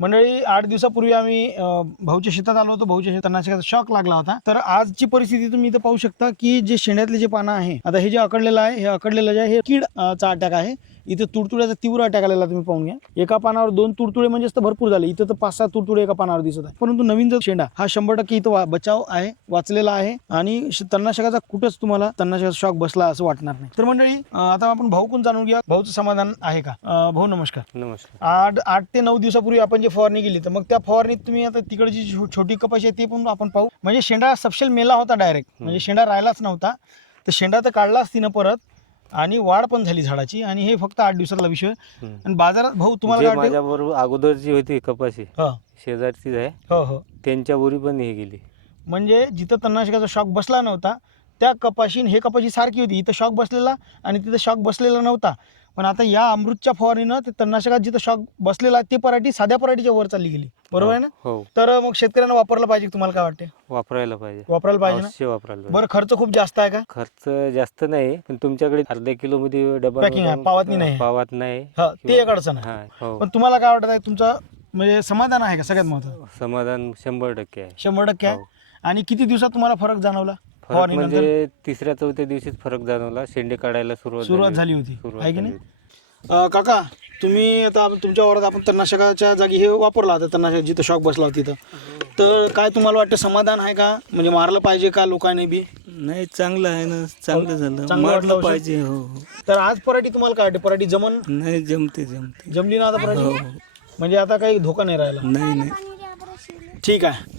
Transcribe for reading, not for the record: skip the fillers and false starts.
मंडळी 8 दिवसापूर्वी आम्ही भाऊच्या शेतात आलो होतो. भाऊच्या शेतांना शॉक लागला होता. तर आजची परिस्थिती तुम्ही इथं पाहू शकता की जे शेंड्यातले जे पानं आहे, आता हे जे अकडलेलं आहे, हे अकडलेलं जे आहे हे कीड चा अटॅक आहे. इथे तुडतुड्याचा तीव्र अटॅक आलेला तुम्ही पाहून घ्या. एका पानावर 2 तुडतुडे म्हणजेच तर भरपूर झाले. इथं तर 5-6 तुडतुडे एका पानावर दिसत आहे. परंतु नवीन जो शेंडा हा 100% इथं बचाव आहे, वाचलेला आहे आणि तणनाशकाचा कुठंच तुम्हाला तणनाशकाचा शॉक बसला असं वाटणार नाही. तर मंडळी आता आपण भाऊकडून जाणून घेऊया भाऊचं समाधान आहे का. भाऊ नमस्कार. नमस्कार. 8 ते 9 दिवसापूर्वी आपण जे फवारणी केली, तर मग त्या फवारणीत तुम्ही आता तिकडची छोटी कपाशी आहे ती पण आपण पाहू. म्हणजे शेंडा सपशेल मेला होता डायरेक्ट, म्हणजे शेंडा राहिलाच नव्हता. तर शेंडा तर काढलाच तिनं परत आणि वाढ पण झाली झाडाची. आणि हे फक्त 8 दिवसातला विषय. आणि बाजारात भाऊ तुम्हाला काय वाटतं? माझ्याबरोबर अगोदर जी होती कपाशी हो शेजारचीच आहे, हो हो. त्यांच्यावरी पण हे गेली. म्हणजे जिथं तणनाशकाचा शॉक बसला नव्हता त्या कपाशी हे कपाशी सारखी होती. इथं शॉक बसलेला आणि तिथं शॉक बसलेला नव्हता. पण आता या अमृतच्या फवारणीनं ते तणनाशकात जिथं शॉक बसलेला ते पराठी साध्या पराठीच्या वर चालली गेली. बरोबर आहे ना? हो, तर मग शेतकऱ्यांना वापरलं पाहिजे. तुम्हाला काय वाटते? वापरायला पाहिजे. वापरायला पाहिजे ना? अवश्य वापरायला पाहिजे. बरं, खर्च खूप जास्त आहे का? खर्च जास्त नाही, पण तुमच्याकडे अर्ध्या किलो मध्ये डबा Packing आहे, पावतनी नाही आहे. पावत नाही. हा, ते एक अडचण आहे. हा, हो. पण तुम्हाला काय वाटत आहे? तुमचं म्हणजे समाधान आहे का सगळ्यात महत्त्वाचं? समाधान 100% आहे. 100% आहे. हो. आणि किती दिवसात तुम्हाला फरक जाणवला? फरक फवारणीनंतर म्हणजे 3-4 दिवशीच फरक जाणवला. शेंडे काढायला सुरुवात झाली होती, सुरुवात आहे की झाली नाही? होती. काका, तुम्ही आता तुमच्या वावरात आपण तणनाशकाच्या जागी हे वापरला होता, तणनाशक जिथं शॉक बसला होता तिथं. तर काय तुम्हाला वाटतं, समाधान आहे का? म्हणजे मारलं पाहिजे का लोकांनी बी? नाही, चांगलं आहे ना, चांगलं झालं, चांगलं वाटलं मारलं औषध? पाहिजे. हो हो. तर आज पराठी तुम्हाला काय वाटते? पराठी जमन नाही, जमते. जमली ना आता हो पराठी? हो. म्हणजे आता काही धोका नाही राहिला. नाही. ठीक आहे.